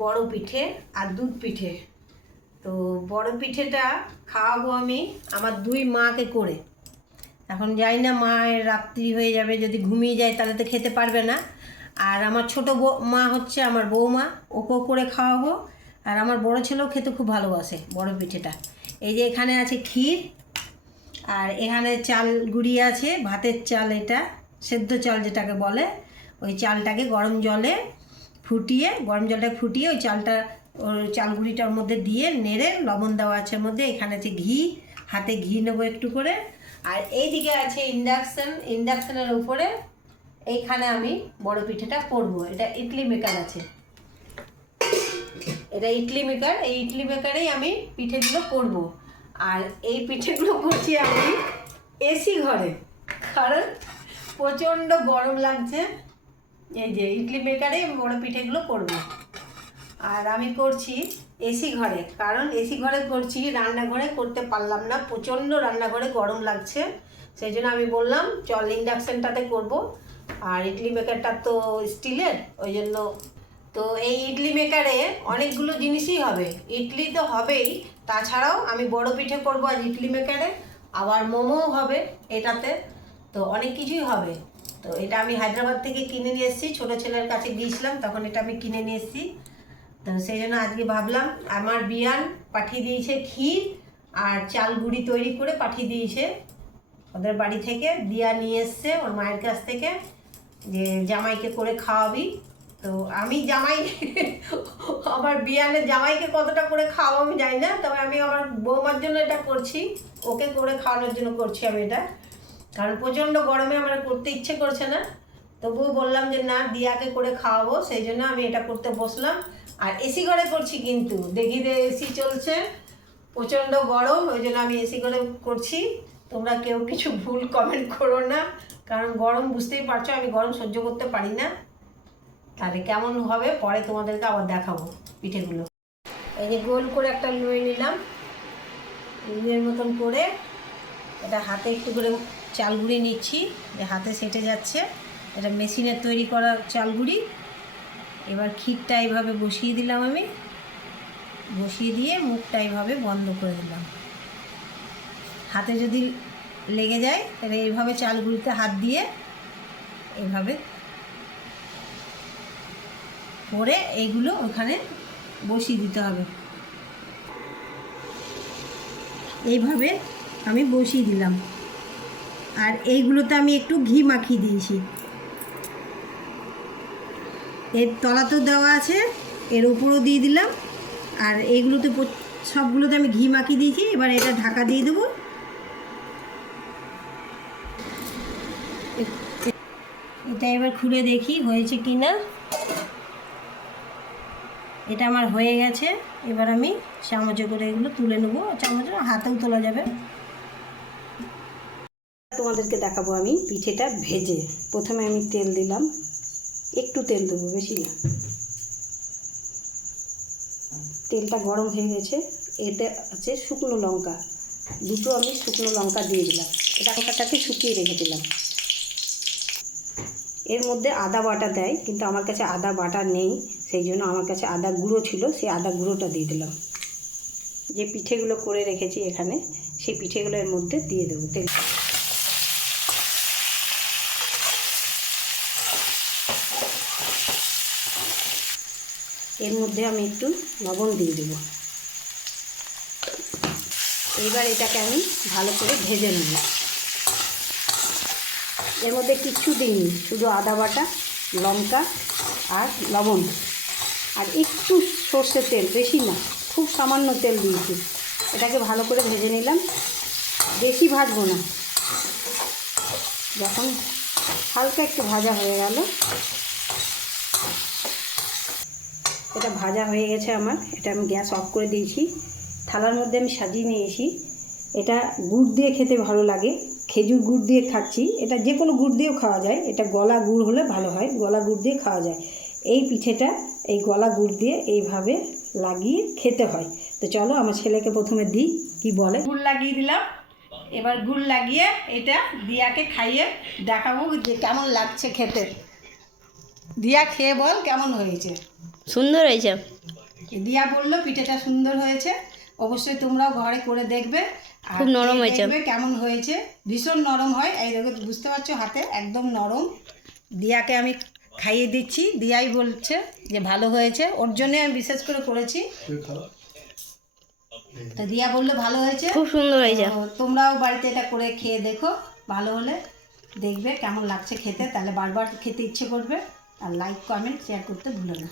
বড় পিঠে আর দুধ পিঠে। তো বড় পিঠেটা খাওয়াবো আমি আমার দুই মাকে করে। এখন যাই না, মায়ের রাত্রি হয়ে যাবে, যদি ঘুমিয়ে যায় তাহলে তো খেতে পারবে না। আর আমার ছোটো মা হচ্ছে আমার বৌমা, ওকেও করে খাওয়াবো। আর আমার বড় ছেলেও খেতে খুব ভালোবাসে বড় পিঠেটা। এই যে এখানে আছে ক্ষীর, আর এখানে চাল গুঁড়িয়ে আছে, ভাতের চাল, এটা সেদ্ধ চাল যেটাকে বলে। ওই চালটাকে গরম জলটা ফুটিয়ে ওই চালটা, ওই চাল গুঁড়িটার মধ্যে দিয়ে নেড়ে লবণ দেওয়া আছে এর মধ্যে। এখানে আছে ঘি, হাতে ঘি নেবো একটু করে। আর এইদিকে আছে ইন্ডাকশানের উপরে এইখানে আমি বড় পিঠেটা করবো। এটা ইডলি মেকার আছে, এটা ইডলি মেকার। এই ইডলি মেকারেই আমি পিঠেগুলো করব। আর এই পিঠেগুলো করছি আমি এসি ঘরে, কারণ প্রচণ্ড গরম লাগছে। এই যে ইডলি মেকারেই আমি বড় পিঠেগুলো করব। আর আমি করছি এসি ঘরে, কারণ এসি ঘরে করছি, রান্নাঘরে করতে পারলাম না, প্রচণ্ড রান্নাঘরে গরম লাগছে। সেই জন্য আমি বললাম চল ইন্ডাকশানটাতে করব। আর ইডলি মেকারটা তো স্টিলের, ওই জন্য। তো এই ইডলি মেকারে অনেকগুলো জিনিসই হবে, ইডলি তো হবেই, তাছাড়াও আমি বড় পিঠে করব আজ ইডলি মেকারে, আবার মোমোও হবে এটাতে। তো অনেক কিছুই হবে। তো এটা আমি হায়দ্রাবাদ থেকে কিনে নিয়ে এসেছি, ছোটো ছেলের কাছে গিয়েছিলাম তখন এটা আমি কিনে নিয়ে এসেছি। তো সেই জন্য আজকে ভাবলাম, আমার বিয়ান পাঠিয়ে দিয়েছে ক্ষীর আর চাল গুঁড়ি তৈরি করে পাঠিয়ে দিয়েছে ওদের বাড়ি থেকে। দিয়া নিয়ে এসছে ওর মায়ের কাছ থেকে, যে জামাইকে করে খাওয়াবি। তো আমি আমার বিয়ানের জামাইকে কতটা করে খাওয়াবো আমি জানি না, তবে আমি আমার বৌমার জন্য এটা করছি, ওকে করে খাওয়ানোর জন্য করছি আমি এটা। কারণ প্রচণ্ড গরমে আমার করতে ইচ্ছে করছে না, তবুও বললাম যে না, দিয়াকে করে খাওয়াবো, সেই জন্য আমি এটা করতে বসলাম। আর এসি ঘরে করছি, কিন্তু দেখি যে এসি চলছে, প্রচণ্ড গরম, ওই জন্য আমি এসি ঘরে করছি। তোমরা কেউ কিছু ভুল কমেন্ট করো না, কারণ গরম বুঝতেই পারছো, আমি গরম সহ্য করতে পারি না। তাহলে কেমন হবে পরে তোমাদেরকে আবার দেখাবো পিঠেগুলো। এই যে গোল করে একটা লুয়ে নিলাম, লুয়ের মতন করে এটা হাতে একটু করে চাল গুঁড়ি নিচ্ছি, যে হাতে সেটে যাচ্ছে। এটা মেশিনের তৈরি করা চাল গুঁড়ি। এবার ক্ষীরটা এইভাবে বসিয়ে দিলাম, আমি বসিয়ে দিয়ে মুখটা এইভাবে বন্ধ করে দিলাম। হাতে যদি লেগে যায় তাহলে এইভাবে চাল গুঁড়িতে হাত দিয়ে এইভাবে করে এইগুলো ওখানে বসিয়ে দিতে হবে। এইভাবে আমি বসিয়ে দিলাম। আর এইগুলোতে আমি একটু ঘি মাখিয়ে দিয়েছি, এর তলাতেও দেওয়া আছে, এর উপরেও দিয়ে দিলাম। আর এইগুলোতে সবগুলোতে আমি ঘি মাখিয়ে দিয়েছি। এবার এটা ঢাকা দিয়ে দেবো। এটা এবার খুলে দেখি হয়েছে কি না। এটা আমার হয়ে গেছে। এবার আমি চামচে করে এগুলো তুলে নেবো, চামচে হাতেও তোলা যাবে। তোমাদেরকে দেখাবো আমি পিঠেটা ভেজে। প্রথমে আমি তেল দিলাম, একটু তেল দেবো, বেশি না। তেলটা গরম হয়ে গেছে। এতে আছে শুকনো লঙ্কা, দুটো আমি শুকনো লঙ্কা দিয়ে দিলাম। লঙ্কাটাকে শুকিয়ে রেখে দিলাম। এর মধ্যে আদা বাটা দেয়, কিন্তু আমার কাছে আদা বাটা নেই, সেই জন্য আমার কাছে আদা গুঁড়ো ছিল, সেই আদা গুঁড়োটা দিয়ে দিলাম। যে পিঠেগুলো করে রেখেছি এখানে, সেই পিঠেগুলো এর মধ্যে দিয়ে দেবো তেল। এর মধ্যে আমি একটু লবণ দিয়ে দেবো। এইবার এটাকে আমি ভালো করে ভেজে নেব। এর মধ্যে কিচ্ছু দিইনি, শুধু আদা বাটা, লঙ্কা আর লবণ, আর একটু সর্ষের তেল, বেশি না, খুব সামান্য তেল দিয়েছি। এটাকে ভালো করে ভেজে নিলাম, বেশি ভাজবো না। যখন হালকা একটু ভাজা হয়ে গেল, এটা ভাজা হয়ে গেছে আমার, এটা আমি গ্যাস অফ করে দিয়েছি। থালার মধ্যে আমি সাজিয়ে নিয়েছি। এটা গুড় দিয়ে খেতে ভালো লাগে, খেজুর গুড় দিয়ে খাচ্ছি। এটা যে কোনো গুড় দিয়েও খাওয়া যায়, এটা গলা গুড় হলে ভালো হয়, গলা গুড় দিয়ে খাওয়া যায়। এই পিঠেটা এই গলা গুড় দিয়ে এইভাবে লাগিয়ে খেতে হয়। তো চলো আমার ছেলেকে প্রথমে দিই, কি বলে। গুড় লাগিয়ে দিলাম। এবার গুড় লাগিয়ে এটা দিয়াকে খাইয়ে দেখাবো যে কেমন লাগছে খেতে। দিয়া খেয়ে বল কেমন হয়েছে। সুন্দর হয়েছে। দিয়া বললো পিঠেটা সুন্দর হয়েছে, অবশ্যই তোমরাও ঘরে করে দেখবে। আর খুব নরম খেয়ে হয়েছে। দেখবে কেমন হয়েছে। ভীষণ নরম হয়, এই দেখো বুঝতে পারছো হাতে একদম নরম। দিয়াকে আমি খাইয়ে দিচ্ছি, দিয়াই বলছে যে ভালো হয়েছে, ওর জন্যে আমি বিশেষ করে করেছি। তো দিয়া বললো ভালো হয়েছে, খুব সুন্দর হয়েছে। তো তোমরাও বাড়িতে এটা করে খেয়ে দেখো, ভালো হলে দেখবে কেমন লাগছে খেতে, তাহলে বারবার খেতে ইচ্ছে করবে। আর লাইক কমেন্ট শেয়ার করতে ভুলো না।